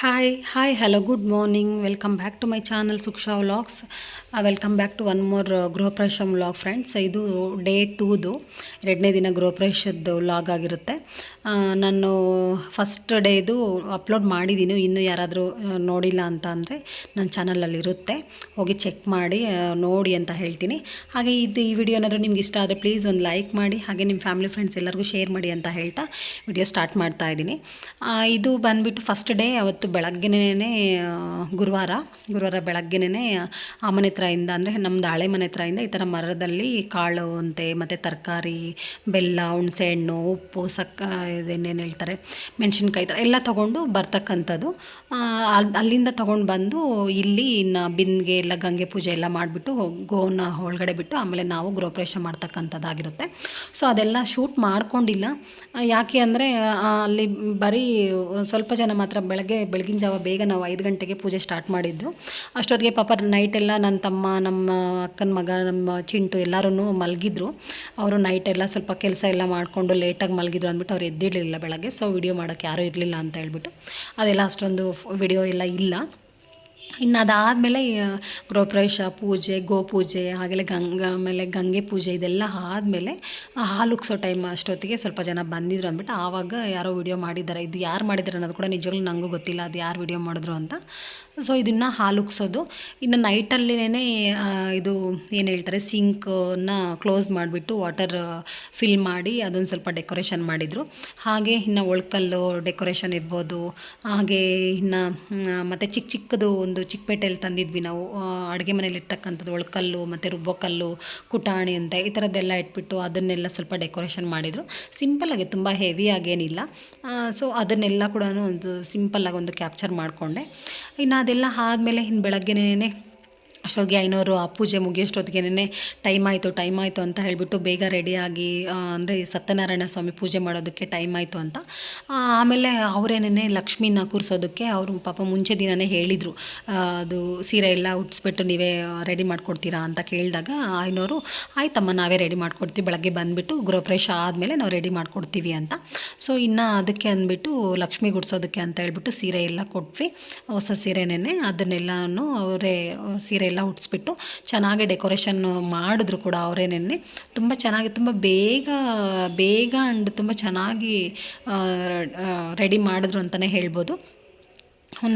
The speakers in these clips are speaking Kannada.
Hi, hello, good morning. Welcome back to my channel Suksha Vlogs. Welcome back to one more Grihapravesha vlog friends. ಇದು ಡೇ 2ದು 2ನೇ ದಿನ ಗೃಹಪ್ರವೇಶದ್ದು ವ್ಲಾಗ್ ಆಗಿರುತ್ತೆ. ನಾನು ಫಸ್ಟ್ ಡೇದು ಅಪ್ಲೋಡ್ ಮಾಡಿದ್ದೀನಿ. ಇನ್ನೂ ಯಾರಾದರೂ ನೋಡಿಲ್ಲ ಅಂತ ಅಂದರೆ ನನ್ನ ಚಾನಲಲ್ಲಿರುತ್ತೆ, ಹೋಗಿ ಚೆಕ್ ಮಾಡಿ ನೋಡಿ ಅಂತ ಹೇಳ್ತೀನಿ. ಹಾಗೆ ಈ ವಿಡಿಯೋ ಏನಾದರೂ ನಿಮ್ಗೆ ಇಷ್ಟ ಆದರೆ ಪ್ಲೀಸ್ ಒಂದು ಲೈಕ್ ಮಾಡಿ, ಹಾಗೆ ನಿಮ್ಮ ಫ್ಯಾಮಿಲಿ ಫ್ರೆಂಡ್ಸ್ ಎಲ್ಲರಿಗೂ ಶೇರ್ ಮಾಡಿ ಅಂತ ಹೇಳ್ತಾ ವಿಡಿಯೋ ಸ್ಟಾರ್ಟ್ ಮಾಡ್ತಾ ಇದ್ದೀನಿ. ಇದು ಬಂದುಬಿಟ್ಟು ಫಸ್ಟ್ ಡೇ ಅವತ್ತು ಬೆಳಗ್ಗೆನೇ, ಗುರುವಾರ ಬೆಳಗ್ಗೆನೇ ಆ ಮನೆ ಹತ್ರದಿಂದ, ಅಂದರೆ ನಮ್ಮದು ಹಳೆ ಮನೆ ಹತ್ರದಿಂದ ಈ ಥರ ಮರದಲ್ಲಿ ಕಾಳು ಅಂತೆ ಮತ್ತು ತರಕಾರಿ, ಬೆಲ್ಲ, ಹುಣಸೆಹಣ್ಣು, ಉಪ್ಪು, ಇದೇನೇನು ಹೇಳ್ತಾರೆ, ಮೆಣಸಿನ್ಕಾಯಿ, ಈ ಥರ ಎಲ್ಲ ತೊಗೊಂಡು ಬರ್ತಕ್ಕಂಥದ್ದು. ಅಲ್ಲಿಂದ ತೊಗೊಂಡು ಬಂದು ಇಲ್ಲಿ ಇನ್ನು ಬಿಂದಿಗೆ ಎಲ್ಲ ಗಂಗೆ ಪೂಜೆ ಎಲ್ಲ ಮಾಡಿಬಿಟ್ಟು ಗೋನ ಒಳಗಡೆ ಬಿಟ್ಟು ಆಮೇಲೆ ನಾವು ಗೃಹಪ್ರವೇಶ ಮಾಡ್ತಕ್ಕಂಥದ್ದಾಗಿರುತ್ತೆ. ಸೊ ಅದೆಲ್ಲ ಶೂಟ್ ಮಾಡ್ಕೊಂಡಿಲ್ಲ. ಯಾಕೆ ಅಂದರೆ ಅಲ್ಲಿ ಬರೀ ಸ್ವಲ್ಪ ಜನ ಮಾತ್ರ ಬೆಳಗಿನ ಜಾವ ಬೇಗ ನಾವು 5 ಗಂಟೆಗೆ ಪೂಜೆ ಸ್ಟಾರ್ಟ್ ಮಾಡಿದ್ದು. ಅಷ್ಟೊತ್ತಿಗೆ ಪಾಪ ನೈಟೆಲ್ಲ ನನ್ನ ತಮ್ಮ, ನಮ್ಮ ಅಕ್ಕನ ಮಗ, ನಮ್ಮ ಚಿಂಟು ಎಲ್ಲರೂ ಮಲಗಿದ್ರು. ಅವರು ನೈಟೆಲ್ಲ ಸ್ವಲ್ಪ ಕೆಲಸ ಎಲ್ಲ ಮಾಡಿಕೊಂಡು ಲೇಟಾಗಿ ಮಲಗಿದ್ರು ಅಂದ್ಬಿಟ್ಟು ಅವ್ರು ಎದ್ದಿರಲಿಲ್ಲ ಬೆಳಗ್ಗೆ. ಸೊ ವಿಡಿಯೋ ಮಾಡೋಕ್ಕೆ ಯಾರೂ ಇರಲಿಲ್ಲ ಅಂತ ಹೇಳ್ಬಿಟ್ಟು ಅದೆಲ್ಲ ಅಷ್ಟೊಂದು ವಿಡಿಯೋ ಎಲ್ಲ ಇಲ್ಲ. ಇನ್ನು ಅದಾದಮೇಲೆ ಗೃಹಪ್ರವೇಶ ಪೂಜೆ, ಗೋಪೂಜೆ, ಹಾಗೆಲ್ಲ ಆಮೇಲೆ ಗಂಗೆ ಪೂಜೆ ಇದೆಲ್ಲ ಆದಮೇಲೆ ಹಾಲು ಉಗ್ಸೋ ಟೈಮ್ ಅಷ್ಟೊತ್ತಿಗೆ ಸ್ವಲ್ಪ ಜನ ಬಂದಿದ್ರು ಅಂದ್ಬಿಟ್ಟು ಆವಾಗ ಯಾರೋ ವಿಡಿಯೋ ಮಾಡಿದ್ದಾರೆ. ಇದು ಯಾರು ಮಾಡಿದ್ದಾರೆ ಅನ್ನೋದು ಕೂಡ ನಿಜವಾಗ್ಲೂ ನನಗೂ ಗೊತ್ತಿಲ್ಲ, ಅದು ಯಾರು ವಿಡಿಯೋ ಮಾಡಿದ್ರು ಅಂತ. ಸೊ ಇದನ್ನು ಹಾಲು ಉಗ್ಸೋದು. ಇನ್ನು ನೈಟಲ್ಲೇ ಇದು ಏನು ಹೇಳ್ತಾರೆ, ಸಿಂಕನ್ನು ಕ್ಲೋಸ್ ಮಾಡಿಬಿಟ್ಟು ವಾಟರ್ ಫಿಲ್ ಮಾಡಿ ಅದೊಂದು ಸ್ವಲ್ಪ ಡೆಕೋರೇಷನ್ ಮಾಡಿದರು. ಹಾಗೆ ಇನ್ನು ಒಳ್ಕಲ್ಲು ಡೆಕೋರೇಷನ್ ಇರ್ಬೋದು. ಹಾಗೆ ಇನ್ನು ಮತ್ತು ಚಿಕ್ಕದು ಒಂದು ಚಿಕ್ಕಪೇಟೆಯಲ್ಲಿ ತಂದಿದ್ವಿ ನಾವು, ಅಡುಗೆ ಮನೇಲಿ ಇರ್ತಕ್ಕಂಥದ್ದು ಒಳ್ಕಲ್ಲು ಮತ್ತು ರುಬ್ಬೋಕಲ್ಲು, ಕುಟಾಣಿ ಅಂತ ಈ ಥರದ್ದೆಲ್ಲ ಇಟ್ಬಿಟ್ಟು ಅದನ್ನೆಲ್ಲ ಸ್ವಲ್ಪ ಡೆಕೋರೇಷನ್ ಮಾಡಿದರು. ಸಿಂಪಲ್ಲಾಗಿ, ತುಂಬ ಹೆವಿ ಆಗೇನಿಲ್ಲ. ಸೊ ಅದನ್ನೆಲ್ಲ ಕೂಡ ಒಂದು ಸಿಂಪಲ್ಲಾಗಿ ಒಂದು ಕ್ಯಾಪ್ಚರ್ ಮಾಡಿಕೊಂಡೆ. ಇನ್ನು ಅದೆಲ್ಲ ಆದಮೇಲೆ ಇನ್ನು ಬೆಳಗ್ಗೆನೇ ಅಷ್ಟೊತ್ತಿಗೆ ಐನೋರು ಆ ಪೂಜೆ ಮುಗಿಯೋಷ್ಟೊತ್ತಿಗೆನೇ ಟೈಮ್ ಆಯಿತು ಅಂತ ಹೇಳಿಬಿಟ್ಟು ಬೇಗ ರೆಡಿಯಾಗಿ, ಅಂದರೆ ಸತ್ಯನಾರಾಯಣ ಸ್ವಾಮಿ ಪೂಜೆ ಮಾಡೋದಕ್ಕೆ ಟೈಮ್ ಆಯಿತು ಅಂತ. ಆಮೇಲೆ ಅವರೇನೇ ಲಕ್ಷ್ಮೀನ ಕೂರಿಸೋದಕ್ಕೆ ಅವರು ಪಾಪ ಮುಂಚೆ ದಿನವೇ ಹೇಳಿದರು, ಅದು ಸೀರೆ ಎಲ್ಲ ಉಟ್ಸ್ಬಿಟ್ಟು ನೀವೇ ರೆಡಿ ಮಾಡಿಕೊಡ್ತೀರಾ ಅಂತ ಕೇಳಿದಾಗ ಐನೋರು ಆಯ್ತಮ್ಮ ನಾವೇ ರೆಡಿ ಮಾಡಿಕೊಡ್ತೀವಿ, ಬೆಳಗ್ಗೆ ಬಂದುಬಿಟ್ಟು ಗೃಹಪ್ರವೇಶ ಆದಮೇಲೆ ನಾವು ರೆಡಿ ಮಾಡಿಕೊಡ್ತೀವಿ ಅಂತ. ಸೊ ಇನ್ನು ಅದಕ್ಕೆ ಅಂದ್ಬಿಟ್ಟು ಲಕ್ಷ್ಮಿ ಗುಡಿಸೋದಕ್ಕೆ ಅಂತ ಹೇಳ್ಬಿಟ್ಟು ಸೀರೆ ಎಲ್ಲ ಕೊಟ್ವಿ, ಹೊಸ ಸೀರೆನೇ. ಅದನ್ನೆಲ್ಲನೂ ಅವರೇ ಸೀರೆ ಎಲ್ಲ ಉಟ್ಸ್ಬಿಟ್ಟು ಚೆನ್ನಾಗಿ ಡೆಕೋರೇಷನ್ ಮಾಡಿದ್ರು ಕೂಡ ಅವರೇನೆ. ತುಂಬ ಚೆನ್ನಾಗಿ, ತುಂಬ ಬೇಗ ಆ್ಯಂಡ್ ತುಂಬ ಚೆನ್ನಾಗಿ ರೆಡಿ ಮಾಡಿದ್ರು ಅಂತಲೇ ಹೇಳ್ಬೋದು.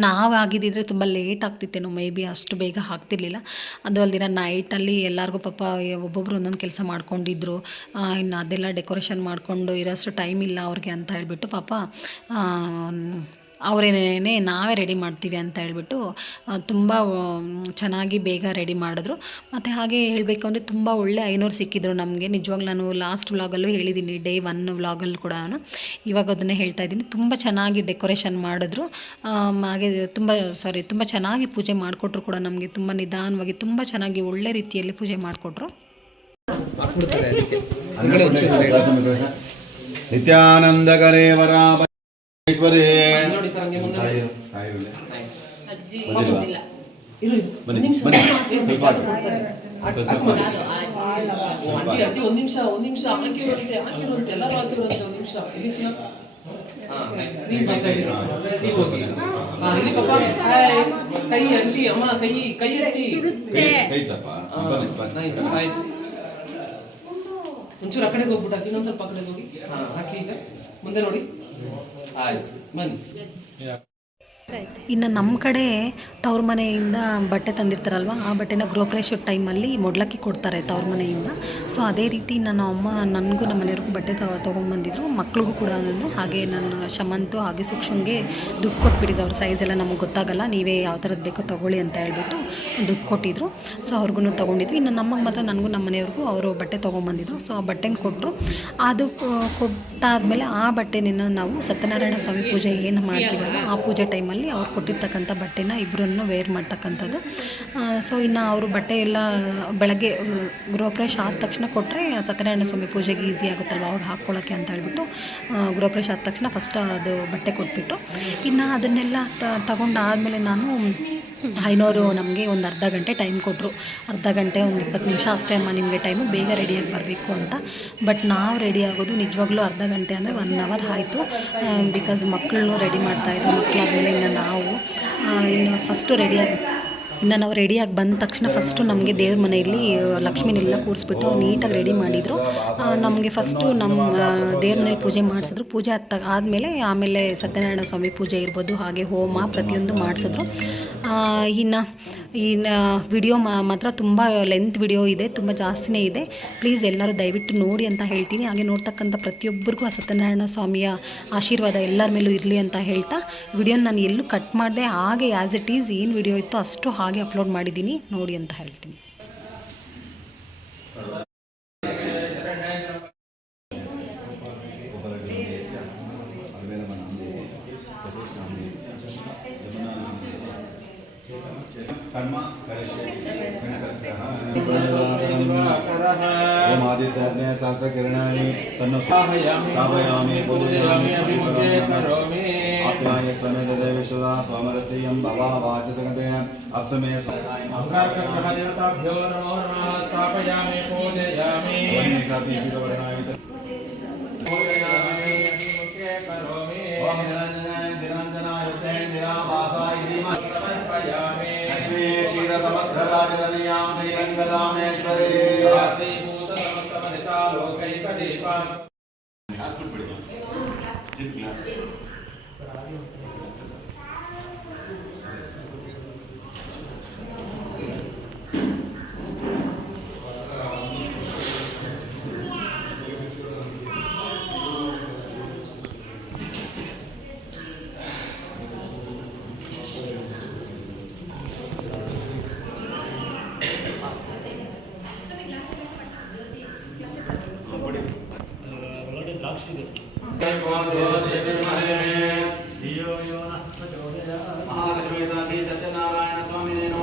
ನಾವು ಆಗಿದ್ದಿದ್ರೆ ತುಂಬ ಲೇಟ್ ಆಗ್ತಿತ್ತೇನೋ, ಮೇ ಬಿ ಅಷ್ಟು ಬೇಗ ಆಗ್ತಿರ್ಲಿಲ್ಲ. ಅದು ಅಲ್ದಿರ ನೈಟಲ್ಲಿ ಎಲ್ಲರಿಗೂ ಪಾಪ ಒಬ್ಬೊಬ್ಬರು ಒಂದೊಂದು ಕೆಲಸ ಮಾಡ್ಕೊಂಡಿದ್ರು. ಇನ್ನು ಅದೆಲ್ಲ ಡೆಕೋರೇಷನ್ ಮಾಡಿಕೊಂಡು ಇರೋಷ್ಟು ಟೈಮ್ ಇಲ್ಲ ಅವ್ರಿಗೆ ಅಂತ ಹೇಳ್ಬಿಟ್ಟು ಪಾಪ ಅವರೇನೇ ನಾವೇ ರೆಡಿ ಮಾಡ್ತೀವಿ ಅಂತ ಹೇಳ್ಬಿಟ್ಟು ತುಂಬ ಚೆನ್ನಾಗಿ ಬೇಗ ರೆಡಿ ಮಾಡಿದ್ರು. ಮತ್ತು ಹಾಗೆ ಹೇಳಬೇಕು ಅಂದರೆ ತುಂಬ ಒಳ್ಳೆ ಐನೋರು ಸಿಕ್ಕಿದ್ರು ನಮಗೆ. ನಿಜವಾಗ್ಲೂ ನಾನು ಲಾಸ್ಟ್ ವ್ಲಾಗಲ್ಲೂ ಹೇಳಿದ್ದೀನಿ, ಡೇ 1 ವ್ಲಾಗಲ್ಲಿ ಕೂಡ ಇವಾಗ ಅದನ್ನೇ ಹೇಳ್ತಾ ಇದ್ದೀನಿ. ತುಂಬ ಚೆನ್ನಾಗಿ ಡೆಕೋರೇಷನ್ ಮಾಡಿದ್ರು. ಹಾಗೆ ತುಂಬ ಚೆನ್ನಾಗಿ ಪೂಜೆ ಮಾಡಿಕೊಟ್ರು ಕೂಡ ನಮಗೆ. ತುಂಬ ನಿಧಾನವಾಗಿ, ತುಂಬ ಚೆನ್ನಾಗಿ ಒಳ್ಳೆ ರೀತಿಯಲ್ಲಿ ಪೂಜೆ ಮಾಡಿಕೊಟ್ರು. ನಿತ್ಯಾನಂದಕರೇ ವರಾಭ ಒಂದ್ ನಿಮಿಷ ಹಾಕಿರುವಂತೆ ಎಲ್ಲರೂ ಹಾಕಿರುವಂತೆ ಒಂದ್ ನಿಮಿಷ ಇಲ್ಲಿ ಪಾಪ ಕೈ ಅಂಟಿ ಅಮ್ಮ, ಕೈ ಎತ್ತಿ ಆಯ್ತು. ಒಂಚೂರು ಆ ಕಡೆಗೆ ಹೋಗ್ಬಿಟ್ಟು ಹಾಕಿ, ಇನ್ನೊಂದ್ ಸ್ವಲ್ಪ ಆ ಕಡೆಗೆ ಹೋಗಿ ಹಾಕಿ. ಈಗ ಮುಂದೆ ನೋಡಿ, ಆಯ್ತು ಬನ್ನಿ. ಇನ್ನು ನಮ್ಮ ಕಡೆ ತವ್ರ ಮನೆಯಿಂದ ಬಟ್ಟೆ ತಂದಿರ್ತಾರಲ್ವ, ಆ ಬಟ್ಟೆನ ಗೃಹಪ್ರವೇಶದ ಟೈಮಲ್ಲಿ ಮೊಡ್ಲಕ್ಕಿ ಕೊಡ್ತಾರೆ ತವ್ರ ಮನೆಯಿಂದ. ಸೊ ಅದೇ ರೀತಿ ನನ್ನ ಅಮ್ಮ ನನಗೂ ನಮ್ಮ ಮನೆಯವ್ರಿಗೂ ಬಟ್ಟೆ ತೊಗೊಂಬಂದಿದ್ರು, ಮಕ್ಳಿಗೂ ಕೂಡ. ಹಾಗೆ ನನ್ನ ಶಮಂತು ಹಾಗೆ ಸೂಕ್ಷ್ಮಂಗೆ ದುಡ್ಡು ಕೊಟ್ಬಿಟ್ಟಿದ್ರು. ಅವ್ರ ಸೈಜ್ ಎಲ್ಲ ನಮಗೆ ಗೊತ್ತಾಗಲ್ಲ, ನೀವೇ ಯಾವ ಥರದ್ದು ಬೇಕೋ ತೊಗೊಳ್ಳಿ ಅಂತ ಹೇಳ್ಬಿಟ್ಟು ದುಡ್ಡು ಕೊಟ್ಟಿದ್ರು. ಸೊ ಅವ್ರಿಗೂ ತೊಗೊಂಡಿದ್ವಿ. ಇನ್ನು ನಮಗೆ ಮಾತ್ರ ನನಗೂ ನಮ್ಮ ಮನೆಯವ್ರಿಗೂ ಅವರು ಬಟ್ಟೆ ತೊಗೊಂಬಂದಿದ್ರು. ಸೊ ಆ ಬಟ್ಟೆನ ಕೊಟ್ಟರು. ಅದು ಕೊಟ್ಟಾದಮೇಲೆ ಆ ಬಟ್ಟೆನ ನಾವು ಸತ್ಯನಾರಾಯಣ ಸ್ವಾಮಿ ಪೂಜೆ ಏನು ಮಾಡ್ತೀವಲ್ಲ ಆ ಪೂಜೆ ಟೈಮಲ್ಲಿ ಅವ್ರು ಕೊಟ್ಟಿರ್ತಕ್ಕಂಥ ಬಟ್ಟೆನ ಇಬ್ಬರನ್ನು ವೇರ್ ಮಾಡ್ತಕ್ಕಂಥದ್ದು. ಸೊ ಇನ್ನು ಅವರು ಬಟ್ಟೆ ಎಲ್ಲ ಬೆಳಗ್ಗೆ ಗೃಹಪ್ರವೇಶ ಆದ ತಕ್ಷಣ ಕೊಟ್ಟರೆ ಸತ್ಯನಾರಾಯಣ ಸ್ವಾಮಿ ಪೂಜೆಗೆ ಈಸಿ ಆಗುತ್ತಲ್ವ ಅವಾಗ ಹಾಕ್ಕೊಳ್ಳೋಕ್ಕೆ ಅಂತ ಹೇಳ್ಬಿಟ್ಟು ಗೃಹಪ್ರವೇಶ ಆದ ತಕ್ಷಣ ಫಸ್ಟ್ ಅದು ಬಟ್ಟೆ ಕೊಟ್ಬಿಟ್ಟು, ಇನ್ನು ಅದನ್ನೆಲ್ಲ ತಗೊಂಡಾದಮೇಲೆ ನಾನು ಐನೋರು ನಮಗೆ ಒಂದು ಅರ್ಧ ಗಂಟೆ ಟೈಮ್ ಕೊಟ್ಟರು. ಅರ್ಧ ಗಂಟೆ ಒಂದು 20 ನಿಮಿಷ ಅಷ್ಟೇ ಅಮ್ಮ ನಿಮಗೆ ಟೈಮು, ಬೇಗ ರೆಡಿಯಾಗಿ ಬರಬೇಕು ಅಂತ. ಬಟ್ ನಾವು ರೆಡಿ ಆಗೋದು ನಿಜವಾಗ್ಲೂ ಅರ್ಧ ಗಂಟೆ ಅಂದರೆ 1 ಅವರ್ ಆಯಿತು. ಬಿಕಾಸ್ ಮಕ್ಕಳನ್ನೂ ರೆಡಿ ಮಾಡ್ತಾಯಿದ್ರು. ಮಕ್ಕಳಾದಮೇಲೆ ಇನ್ನು ನಾವು ರೆಡಿಯಾಗಿ ಬಂದ ತಕ್ಷಣ ಫಸ್ಟು ನಮಗೆ ದೇವ್ರ ಮನೆಯಲ್ಲಿ ಲಕ್ಷ್ಮಿನೆಲ್ಲ ಕೂರಿಸ್ಬಿಟ್ಟು ನೀಟಾಗಿ ರೆಡಿ ಮಾಡಿದರು. ನಮಗೆ ಫಸ್ಟು ನಮ್ಮ ದೇವ್ರ ಮನೇಲಿ ಪೂಜೆ ಮಾಡಿಸಿದ್ರು. ಪೂಜೆ ಆದಮೇಲೆ ಆಮೇಲೆ ಸತ್ಯನಾರಾಯಣ ಸ್ವಾಮಿ ಪೂಜೆ ಇರ್ಬೋದು, ಹಾಗೆ ಹೋಮ ಪ್ರತಿಯೊಂದು ಮಾಡಿಸಿದ್ರು. ಇನ್ನು ವಿಡಿಯೋ ಮಾತ್ರ ತುಂಬ ಲೆಂತ್ ವಿಡಿಯೋ ಇದೆ, ತುಂಬ ಜಾಸ್ತಿನೇ ಇದೆ. ಪ್ಲೀಸ್ ಎಲ್ಲರೂ ದಯವಿಟ್ಟು ನೋಡಿ ಅಂತ ಹೇಳ್ತೀನಿ. ಹಾಗೆ ನೋಡ್ತಕ್ಕಂಥ ಪ್ರತಿಯೊಬ್ಬರಿಗೂ ಆ ಸತ್ಯನಾರಾಯಣ ಸ್ವಾಮಿಯ ಆಶೀರ್ವಾದ ಎಲ್ಲರ ಮೇಲೂ ಇರಲಿ ಅಂತ ಹೇಳ್ತಾ ವಿಡಿಯೋನ ನಾನು ಎಲ್ಲೂ ಕಟ್ ಮಾಡಿದೆ, ಹಾಗೆ ಆ್ಯಸ್ ಇಟ್ ಈಸ್ ಏನು ವಿಡಿಯೋ ಇತ್ತು ಅಷ್ಟು ಹಾಗೆ ಅಪ್ಲೋಡ್ ಮಾಡಿದ್ದೀನಿ, ನೋಡಿ ಅಂತ ಹೇಳ್ತೀನಿ. कर्म ओम आदित्य सातकिरणाय तन्नोयामि पूजयामि आप्याय समेत देवशुदा स्वामरस्यं भवा वाचसगते अप्समे सदाय ग्रह देवताभ्यो नमो नमः स्थापयामि पूजयामि वर्णाय पूजयामि करोमि ओम निरंजनाय निराभासाय धीमहि लक्ष्मी क्षीरसमुद्रराजतनयां श्रीरङ्गदामेश्वरी भूतसमस्तमनिता लोकैकदीपा महालक्ष्मी सत्यनारायण स्वामी नमो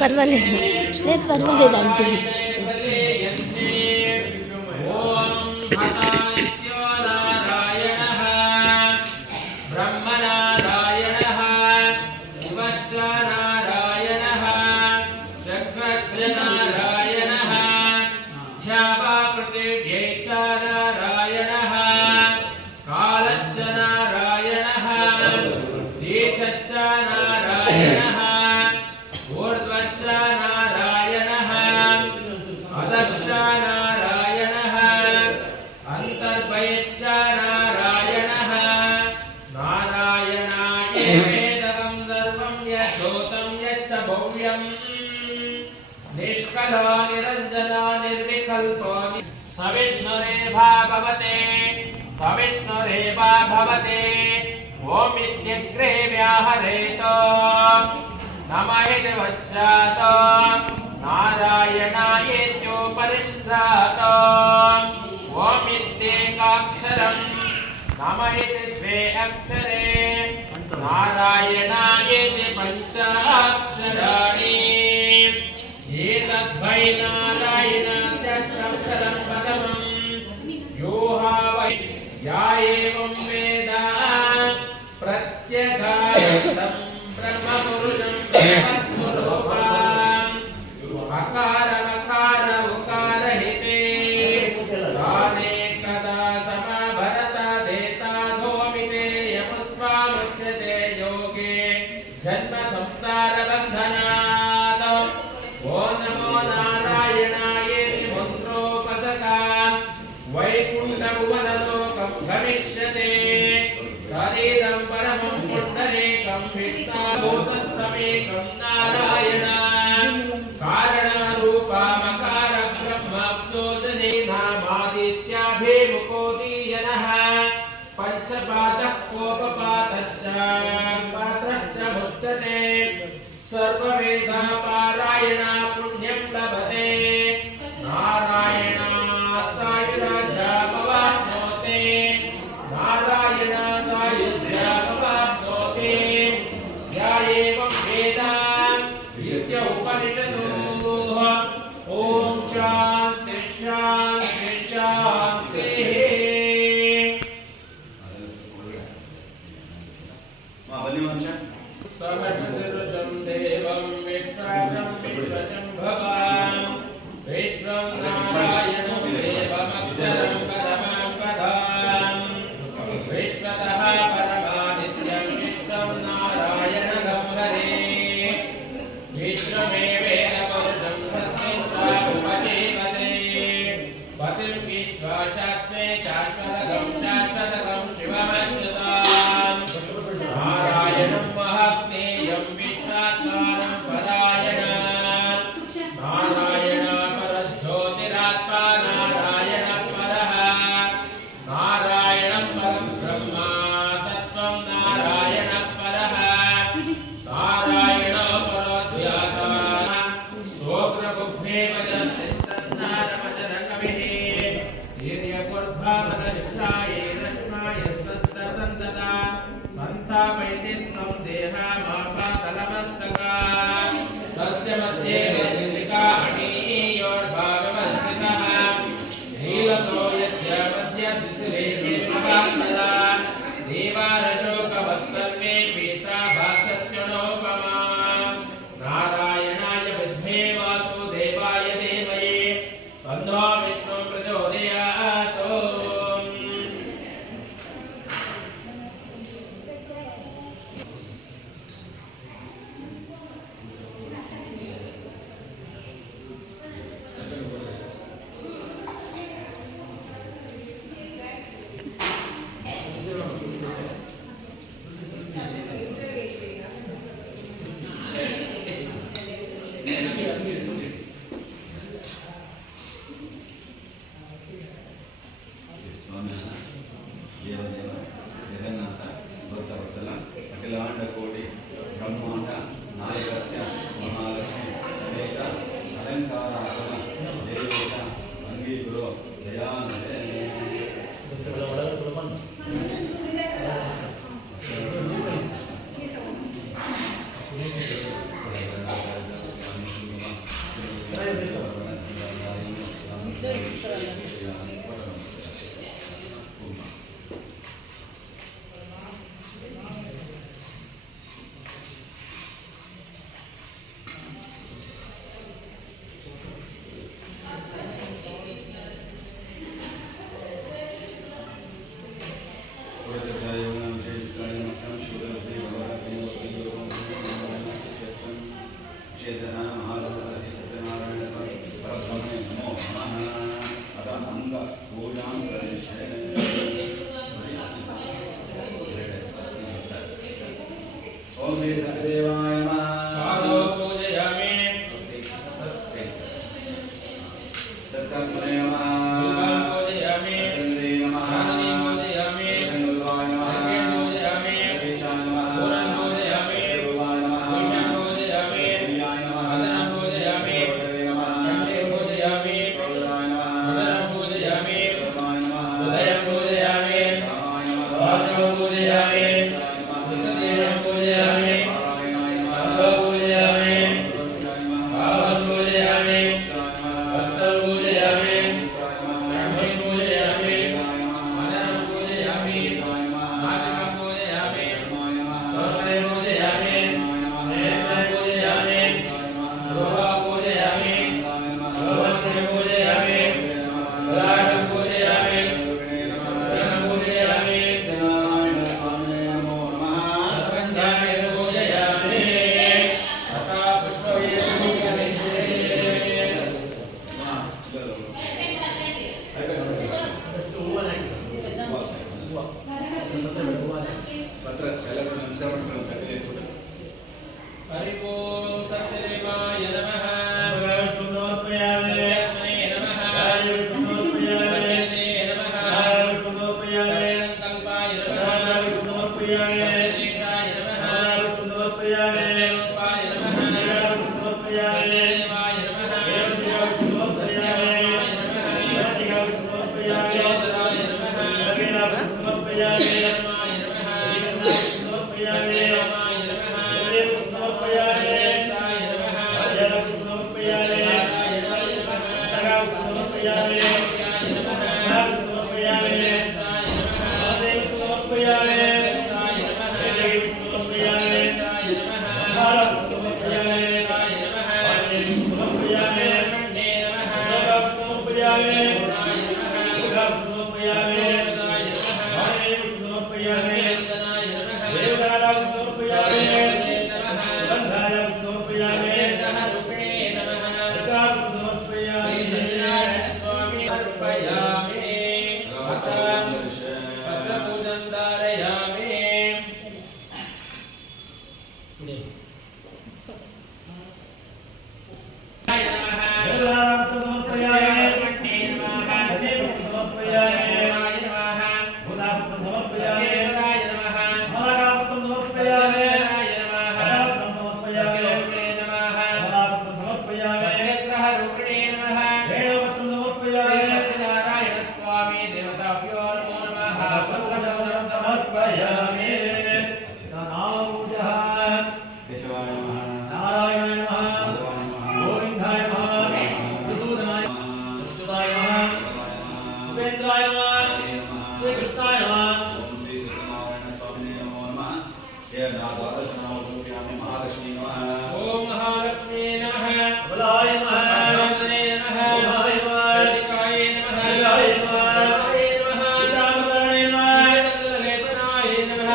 పర్వాలేదు లేదు పర్వాలేదు ఆంటీ अन्तर्बहिश्च नारायणः नारायणायेवेदकं सर्वं यद्धूतं यच्च भव्यं निष्कला निरञ्जना निर्विकल्पो सविष्णुरेवा भवते सविष्णुरेवा भवते ॐ इत्यग्रे व्याहरेत नमः वच्चात नारायणायेत्योपरिष्ठात ॐ इत्येकाक्षरम् नमः द्वे अक्षरे नारायणायेति पञ्चाक्षराणि एतद्वै नारायणस्याष्टाक्षरं पदम् यो हा वै या एवं वेद प्रत्यगार्थं ब्रह्मपुरुषं ब्रह्मस्वरूपम् अकार मकार उकार हिते दाने कदा समाभरत देता धोमिते यमुस्वामुच्यते योगे जन्म संसार बन्धनात् ओ नमो नारायणायेति मन्त्रोपसका वैकुण्ठभुवनलोकं गमिष्यते तदेदं परमं पुण्डरीकं भिक्षाभूतस्तमेकं नारायण कारणरूपमकार ब्रह्मप्नोदने नामादित्याभिमुखोदीयनः पञ्चपादः कोपपातश्च पात्रश्च मुच्यते सर्ववेदपारायण पुण्यं लभते नारायणासायुज्यापवाप्नोते नारायणासायुज्यापवाप्नोते या एवं वेद विद्य उपनिषदो ॐ शान्ति शान्ति शान्तिः बन्नी वंश सहस्रजं देवं विश्वासं विश्वचं भवान् विश्वं नारायणं देवमक्षरं परमं पदाम् विश्वतः परमादित्यं विश्वं नारायणं हरे विश्वमेवेदपुरुषं सत्विश्वामुपजीवते पतिं विश्वासात्मे शाश्वतं शाश्वतं शिवमच्युताम् नारायणं महात्मेयं विश्वात्मानं परायणं नारायण परज्योतिरात्मा नारायण परः नारायणं परं ब्रह्म तत्त्वं नारायण परः नारायण परोध्याता सोग्रबुद्धे वजस्सिद्धन्नारमजनकविः हीर्यकुर्भावनश्राये रश्माय स्तस्तसन्तता सन्तापैतिस्तं देहमापातलमस्तका तस्य मध्ये रज्जिका अणीयोर्भागमस्थितः नीलतो यद्य मध्यदिशिलेशेषकान्तदा देवारशोकवत्तन्मे पीता भासत्यनोपमा नारायणाय विद्महे वासुदेवाय धीमहि तन्नो विष्णुः प्रचोदयात् ದೇವದೇವ ಜಗನ್ನಾಥ ಭಕ್ತವತ್ಸಲ ಅಖಿಲಾಂಡ ಕೋಟಿ ಬ್ರಹ್ಮಾಂಡ ನಾಯಕಸ್ಯ ಮಹಾಲಕ್ಷ್ಮಿ ಅನೇಕ ಅಲಂಕಾರಾತ್ಮ ದೇವೇಶ ಅಂಗೀಕುರು ದಯಾನಂದೆ पूजां करिष्ये श्री सत्यदेवाय नमः पादौ पूजयामि सत्कर्मणे नमः दुर्गां पूजयामि सत्यन्दे नमः जानकीं पूजयामि सत्यङ्गल्वाय नमः जगें पूजयामि सतीशाय नमः पूरं पूजयामि रूपाय नमः पुष्पं पूजयामि दिव्याय नमः वदनं पूजयामि देवे नमः कंठे पूजयामि गौराय नमः वदनं पूजयामि धर्माय नमः हृदयं पूजयामि रामाय नमः वाचं पूजयामि विष्णुदेवं पूजयामि शम्भो पूजयामि भावं पूजयामि हस्तं पूजयामि ब्रह्मं पूजयामि वदनं पूजयामि नासिकां पूजयामि सोमने पूजयामि नेत्रं पूजयामि रोहा पूजयामि रोहन्तं पूजयामि ललाटं पूजयामि पूजयामि सर्वञ्जाने पूजयामि तथा हरि ओम सत्यदेवाय नमः सत्यात्मने नमः सत्यने नमः सत्यसङ्कल्पाय नमः सत्यदेशाय नमः सत्यरूपाय नमः सत्यदेवाय नमः सत्यब्रह्माय नमः सत्योदराय नमः सत्यरामाय नमः सत्यज्येष्ठाय नमः सत्यराय ओम महालक्ष्मी नमः बुलाय नमः ब्रह्मणे नमः वेदिकाय नमः वेदिकाय नमः विद्यामदाय नमः लेपनाय नमः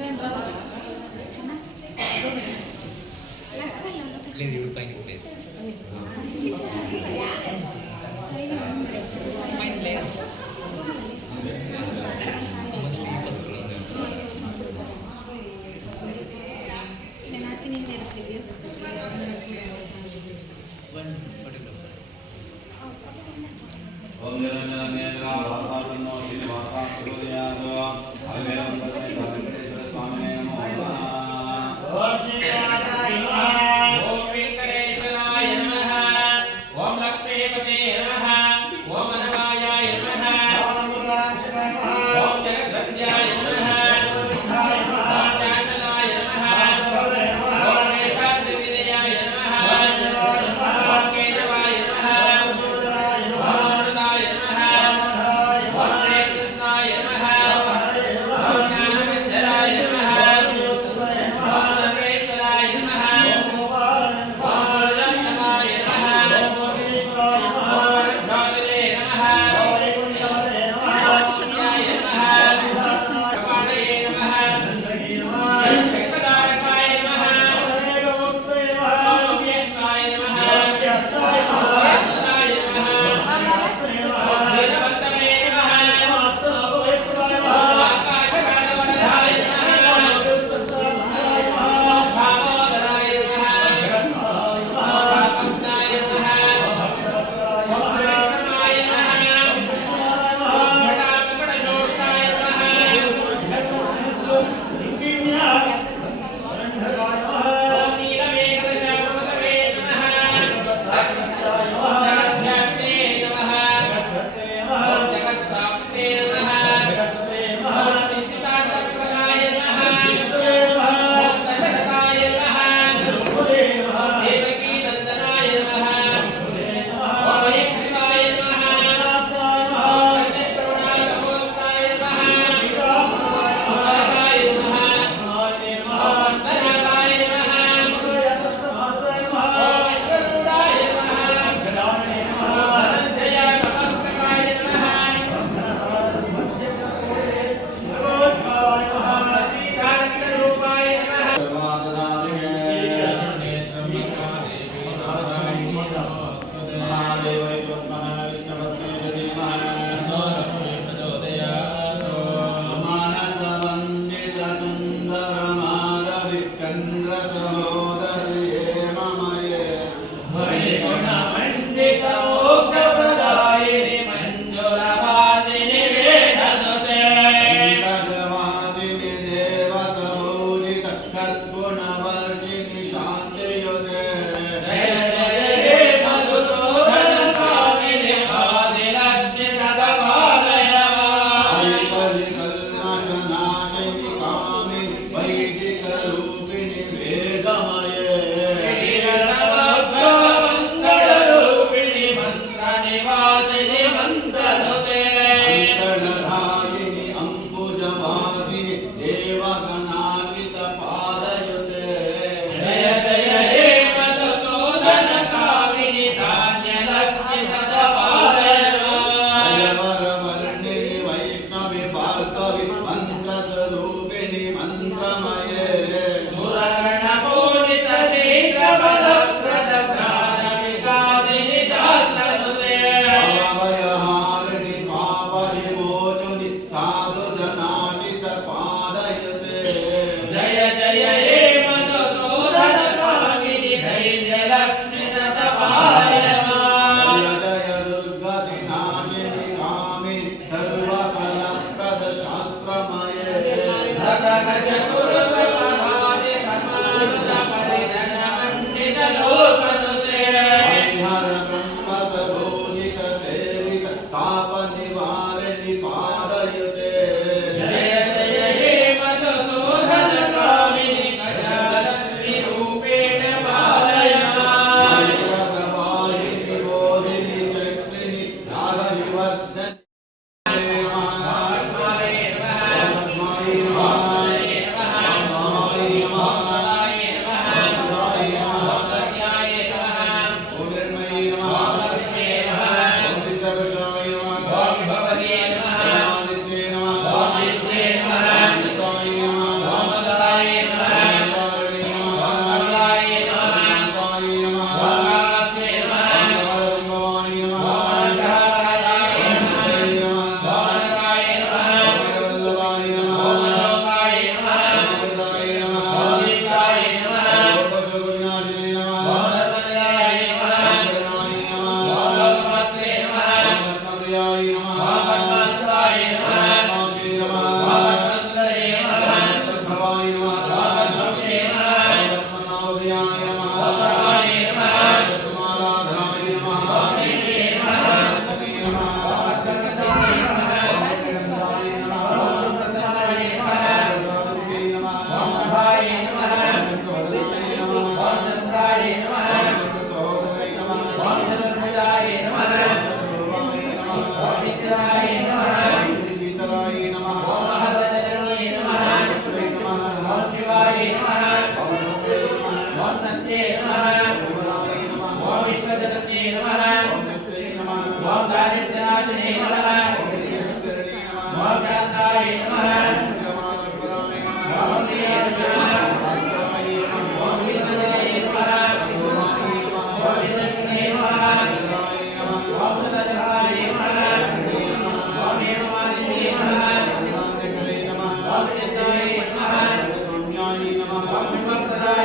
ओम निरंजन नेत्रा भासातन्नो श्रीनिवासा सुखदयासो अल्वेलं पद्मे वेंकटेश्वर स्वामिने नमो नमः। ओम श्रीनिवासाय नमः। ओम वेंकटेश्वराय नमः। ओम लक्ष्मीपते नमः। ओम अनवायाय नमः। ओम रुद्राक्षाय नमः। ओम जगद्वन्द्याय नमः। ओम जाननाय नमः। ओम केशाद्रिविदयाय नमः। ओम केशवाय नमः।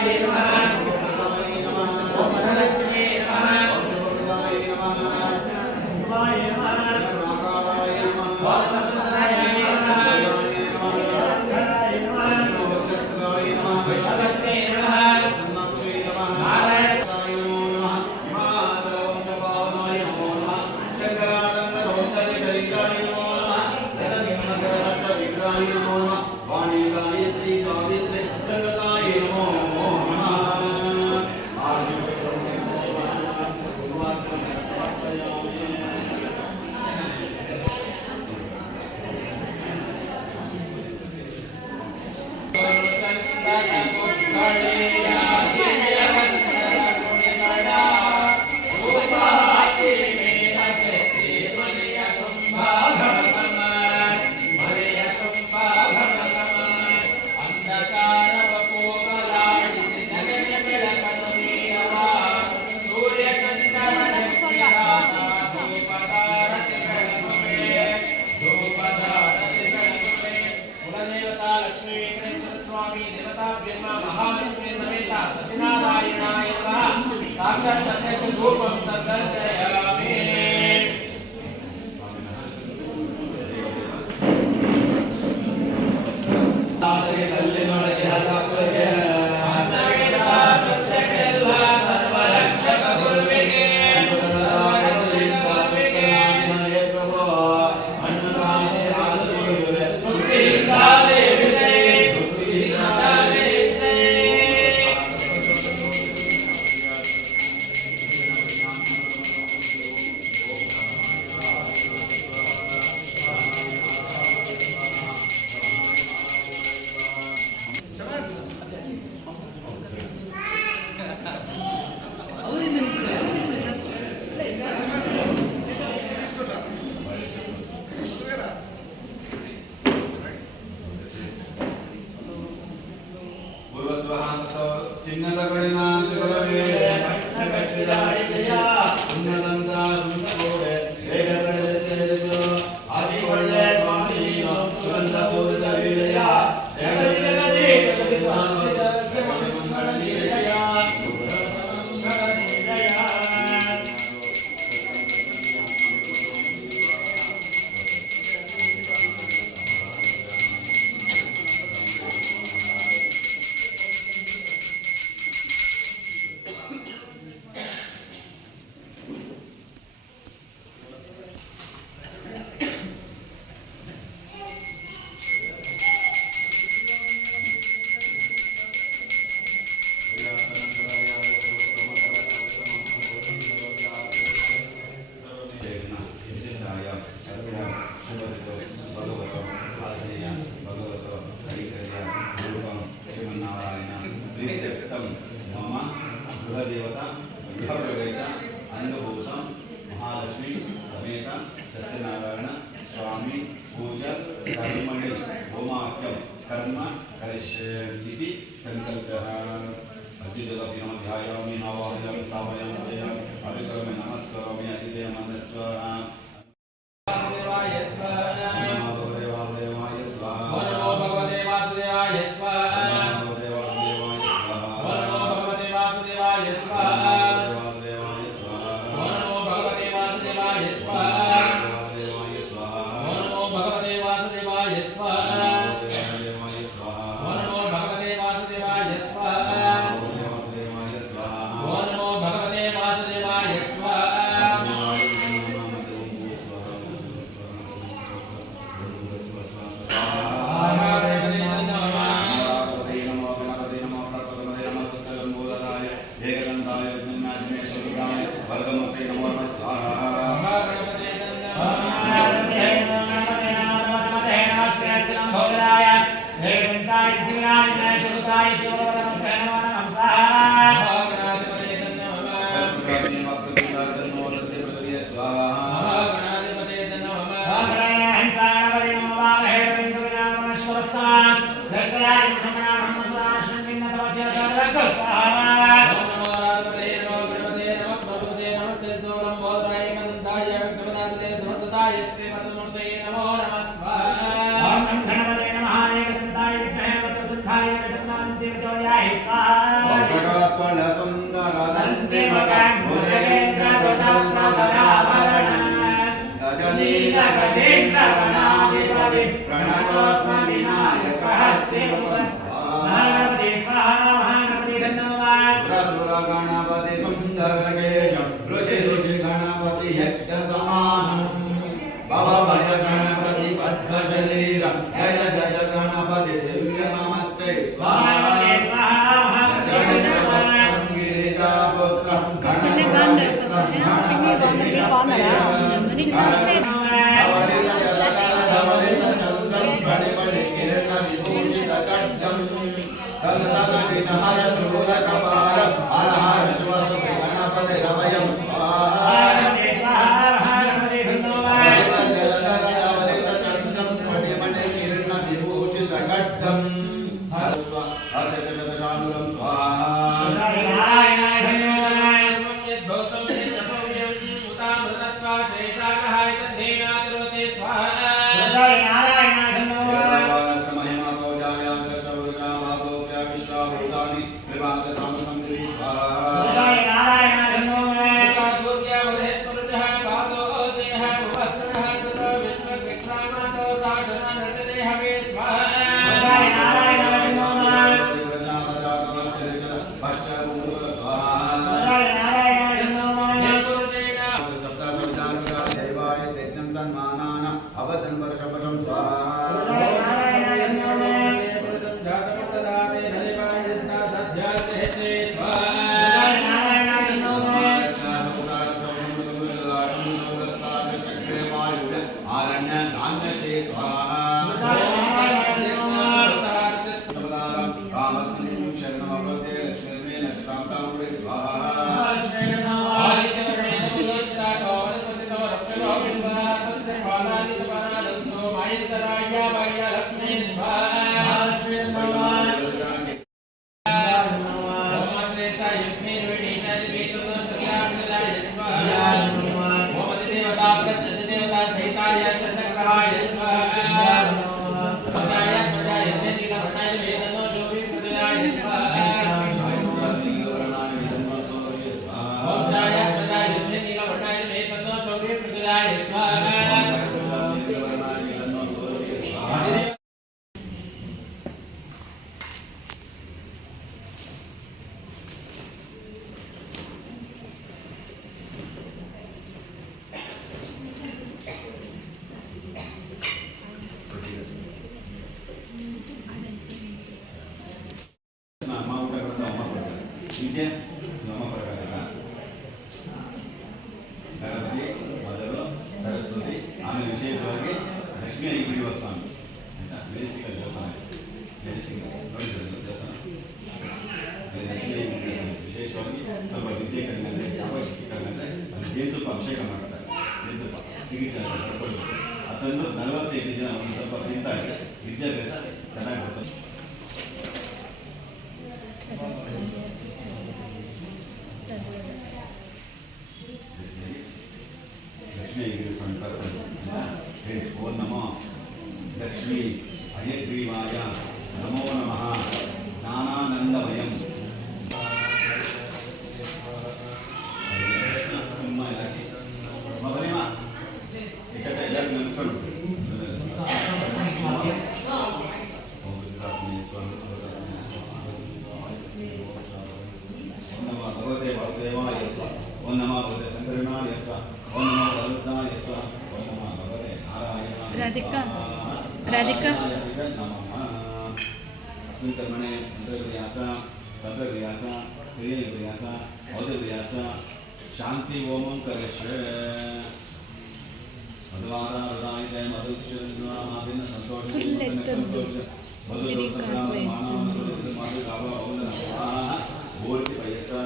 नमो नमः गणपति सुंदर ऋषि ऋषि गणपति यज्ञ समानम भव भज गणपति पद्म शरीरम जय जय गणपति दिव्य नमस्ते स्वाहा गिरिजापुत्रम गणपति रवयम ಅದನ್ನು 45 ಜನ ಒಂದು ಸ್ವಲ್ಪ ತಿಂತಾರೆ ವಿದ್ಯಾಭ್ಯಾಸ ಚೆನ್ನಾಗಿ ಬರ್ತದೆ. ಲಕ್ಷ್ಮೀ ಹೇಳಿ ಓಂ ನಮೋ ಲಕ್ಷ್ಮೀ ಅಯಗ್ರೀವಾಯ ನಮೋ ನಮಃ ಜ್ಞಾನಾನಂದಮಯಂ राधिका राधिका कर्मणे मंत्रव्यास तंत्रव्यास क्रियाव्यास औदव्यास शांति ओमं करिष्ये मधुवारा हृदय मधुक्षरमादिन संतोष मूर्ति पयसा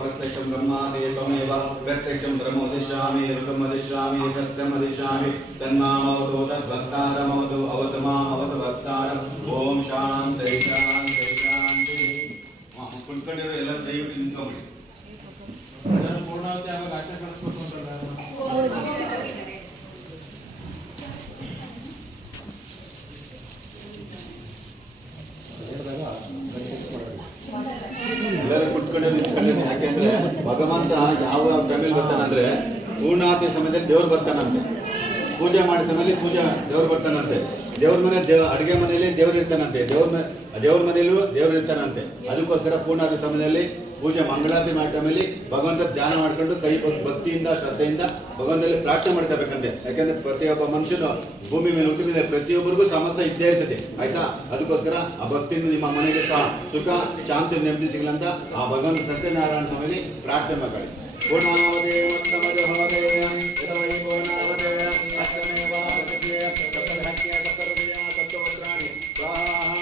प्रत्यक्षं ब्रह्मादि त्वमेव प्रत्यक्षं ब्रह्मोदिष्यामि ऋतमदिष्यामि सत्यमदिष्यामि तन्मामवतु तद्भक्तारमवतु अवतु मामवतु भक्तारम् ओम शांति शांति शांति ಕುಳ್ಕೊಂಡಿರೋ ಎಲ್ಲರೂ ದಯವಿಟ್ಟು ನಿಂತ್ಕೊಂಡ್ಬಿಡಿ ಪೂರ್ಣಾವತಿ ಆವಾಗ ಆಚೆ ಕಳಿಸ್ಬೇಕು ಅಂತ ಎಲ್ಲರೂ ಕುತ್ಕೊಂಡು ನಿಂತ್ಕೊಂಡಿದ್ದೀನಿ. ಯಾಕೆಂದ್ರೆ ಭಗವಂತ ಯಾವ ಟೈಮಲ್ಲಿ ಬರ್ತಾನಂದ್ರೆ ಪೂರ್ಣಾವತಿ ಸಮಯದಲ್ಲಿ ದೇವ್ರು ಬರ್ತಾನಂತೆ, ಪೂಜೆ ಮಾಡಿದ ಮೇಲೆ ದೇವ್ರು ಬರ್ತಾನಂತೆ, ದೇವ್ರ ಮನೆ ಅಡುಗೆ ಮನೆಯಲ್ಲಿ ದೇವ್ರು ಇರ್ತಾನಂತೆ, ದೇವ್ರ ಮನೆಯಲ್ಲೂ ದೇವ್ರು ಇರ್ತಾನಂತೆ. ಅದಕ್ಕೋಸ್ಕರ ಪೂರ್ಣಾವತಿ ಸಮಯದಲ್ಲಿ ಪೂಜೆ ಮಂಗಳಾರತಿ ಮಾಡಿದ ಮೇಲೆ ಭಗವಂತ ಧ್ಯಾನ ಮಾಡ್ಕೊಂಡು ಕೈ ಭಕ್ತಿಯಿಂದ ಶ್ರದ್ಧೆಯಿಂದ ಭಗವಂತನಲ್ಲಿ ಪ್ರಾರ್ಥನೆ ಮಾಡ್ಕೋಬೇಕಂತೆ. ಯಾಕಂದ್ರೆ ಪ್ರತಿಯೊಬ್ಬ ಮನುಷ್ಯನು ಭೂಮಿ ಮೇಲೆ ಹುಟ್ಟಿದ ಪ್ರತಿಯೊಬ್ಬರಿಗೂ ಸಮಸ್ಯೆ ಇದ್ದೇ ಇರ್ತದೆ, ಆಯ್ತಾ? ಅದಕ್ಕೋಸ್ಕರ ಆ ಭಕ್ತಿಯಿಂದ ನಿಮ್ಮ ಮನೆಗೆ ಸುಖ ಶಾಂತಿ ನೆಮ್ಮದಿ ಸಿಗಲಂತ ಆ ಭಗವಂತ ಸತ್ಯನಾರಾಯಣ ಸ್ವಾಮಿಲಿ ಪ್ರಾರ್ಥನೆ ಮಾಡಿ. ಪೂರ್ಣಾವಧಿ ಉತ್ತಮದೆ ಭವದೆ ಯಥವೈ ಪೂರ್ಣಾವಧಿ ಅಷ್ಟಮೇವ ಭಗವತೆ ಸಪ್ತಭಕ್ತಿಯ ಸಪ್ತಹೃದಯ ಸಪ್ತವಸ್ತ್ರಾಣಿ ಸ್ವಾಹಾ.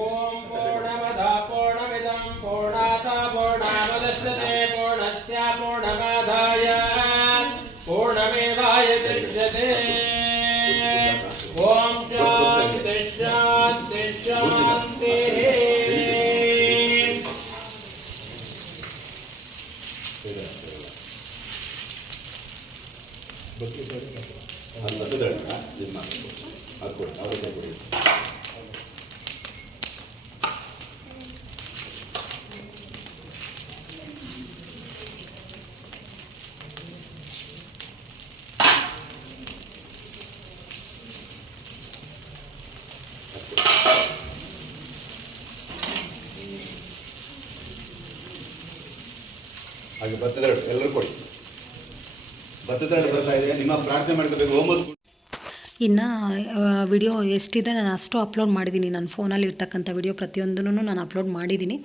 ಓಂ ಪೂರ್ಣಮದ ಪೂರ್ಣಮಿದಂ ಪೂರ್ಣಾತ್ ಪೂರ್ಣಮುದಚ್ಯತೆ ಪೂರ್ಣಸ್ಯ ಪೂರ್ಣಮಾದಾಯ ಪೂರ್ಣಮೇವಾವಶಿಷ್ಯತೆ. ಓಂ ಶಾಂತಿ ಶಾಂತಿ ಶಾಂತಿ. ಹಾಗೆ ಭತ್ತದರಳು ಎಲ್ಲರೂ ಕೊಡಿ. ಭತ್ತದರಳು ಬರ್ತಾ ಇದೆ, ನಿಮ್ಮ ಪ್ರಾರ್ಥನೆ ಮಾಡ್ಕೋಬೇಕು. ಹೋಮೋಸ್ ಇನ್ನು ವಿಡಿಯೋ ಎಷ್ಟಿದೆ ನಾನು ಅಷ್ಟು ಅಪ್ಲೋಡ್ ಮಾಡಿದ್ದೀನಿ. ನನ್ನ ಫೋನಲ್ಲಿ ಇರ್ತಕ್ಕಂಥ ವಿಡಿಯೋ ಪ್ರತಿಯೊಂದನ್ನು ನಾನು ಅಪ್ಲೋಡ್ ಮಾಡಿದ್ದೀನಿ.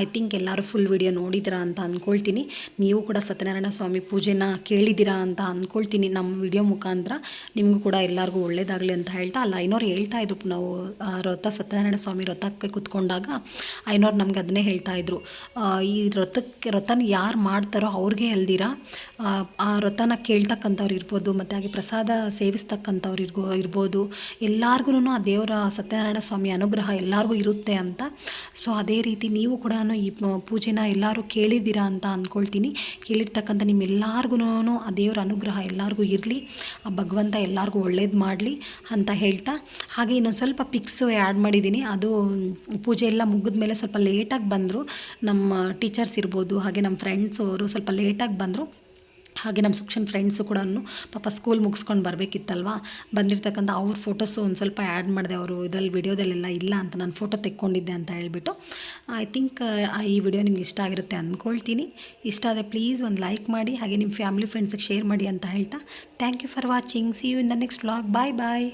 ಐ ಥಿಂಕ್ ಎಲ್ಲರೂ ಫುಲ್ ವಿಡಿಯೋ ನೋಡಿದ್ದೀರಾ ಅಂತ ಅಂದ್ಕೊಳ್ತೀನಿ. ನೀವು ಕೂಡ ಸತ್ಯನಾರಾಯಣ ಸ್ವಾಮಿ ಪೂಜೆನ ಕೇಳಿದ್ದೀರಾ ಅಂತ ಅಂದ್ಕೊಳ್ತೀನಿ. ನಮ್ಮ ವಿಡಿಯೋ ಮುಖಾಂತರ ನಿಮಗೂ ಕೂಡ ಎಲ್ಲರಿಗೂ ಒಳ್ಳೇದಾಗಲಿ ಅಂತ ಹೇಳ್ತಾ ಅಲ್ಲ ಐನೋರು ಹೇಳ್ತಾಯಿದ್ರು. ನಾವು ಸತ್ಯನಾರಾಯಣ ಸ್ವಾಮಿ ವ್ರತಕ್ಕೆ ಕೂತ್ಕೊಂಡಾಗ ಐನೋರು ನಮ್ಗೆ ಅದನ್ನೇ ಹೇಳ್ತಾಯಿದ್ರು, ಈ ವ್ರತನ ಯಾರು ಮಾಡ್ತಾರೋ ಅವ್ರಿಗೆ ಅಲ್ದಿರ ಆ ವ್ರತನ ಕೇಳ್ತಕ್ಕಂಥವ್ರು ಇರ್ಬೋದು, ಮತ್ತು ಹಾಗೆ ಪ್ರಸಾದ ಸೇವಿಸ್ತಕ್ಕಂಥವ್ರು ಇರ್ಬೋದು, ಎಲ್ಲರಿಗೂ ಆ ದೇವರ ಸತ್ಯನಾರಾಯಣ ಸ್ವಾಮಿ ಅನುಗ್ರಹ ಎಲ್ಲರಿಗೂ ಇರುತ್ತೆ ಅಂತ. ಸೊ ಅದೇ ರೀತಿ ನೀವು ಕೂಡ ಈ ಪೂಜೆನ ಎಲ್ಲರೂ ಕೇಳಿದ್ದೀರಾ ಅಂತ ಅಂದ್ಕೊಳ್ತೀನಿ. ಕೇಳಿರ್ತಕ್ಕಂಥ ನಿಮ್ಮೆಲ್ಲರಿಗೂ ಆ ದೇವರ ಅನುಗ್ರಹ ಎಲ್ಲರಿಗೂ ಇರಲಿ, ಆ ಭಗವಂತ ಎಲ್ಲರಿಗೂ ಒಳ್ಳೇದು ಮಾಡಲಿ ಅಂತ ಹೇಳ್ತಾ, ಹಾಗೆ ಇನ್ನೊಂದು ಸ್ವಲ್ಪ ಪಿಕ್ಸು ಆ್ಯಡ್ ಮಾಡಿದ್ದೀನಿ. ಅದು ಪೂಜೆ ಎಲ್ಲ ಮುಗಿದ ಮೇಲೆ ಸ್ವಲ್ಪ ಲೇಟಾಗಿ ಬಂದರು ನಮ್ಮ ಟೀಚರ್ಸ್ ಇರ್ಬೋದು, ಹಾಗೆ ನಮ್ಮ ಫ್ರೆಂಡ್ಸು ಅವರು ಸ್ವಲ್ಪ ಲೇಟಾಗಿ ಬಂದರು. ಹಾಗೆ ನಮ್ಮ ಸುಕ್ಷನ್ ಫ್ರೆಂಡ್ಸು ಕೂಡ ಪಾಪ ಸ್ಕೂಲ್ ಮುಗಿಸ್ಕೊಂಡು ಬರಬೇಕಿತ್ತಲ್ವ, ಬಂದಿರತಕ್ಕಂಥ ಅವ್ರ ಫೋಟೋಸು ಒಂದು ಸ್ವಲ್ಪ ಆ್ಯಡ್ ಮಾಡಿದೆ. ಅವರು ಇದರಲ್ಲಿ ವಿಡಿಯೋದಲ್ಲೆಲ್ಲ ಇಲ್ಲ ಅಂತ ನಾನು ಫೋಟೋ ತೆಕ್ಕೊಂಡಿದ್ದೆ ಅಂತ ಹೇಳ್ಬಿಟ್ಟು. ಐ ಥಿಂಕ್ ಈ ವಿಡಿಯೋ ನಿಮ್ಗೆ ಇಷ್ಟ ಆಗಿರುತ್ತೆ ಅಂದ್ಕೊಳ್ತೀನಿ. ಇಷ್ಟ ಆದರೆ ಪ್ಲೀಸ್ ಒಂದು ಲೈಕ್ ಮಾಡಿ, ಹಾಗೆ ನಿಮ್ಮ ಫ್ಯಾಮಿಲಿ ಫ್ರೆಂಡ್ಸಿಗೆ ಶೇರ್ ಮಾಡಿ ಅಂತ ಹೇಳ್ತಾ thank you for watching. See you in the next vlog. Bye bye.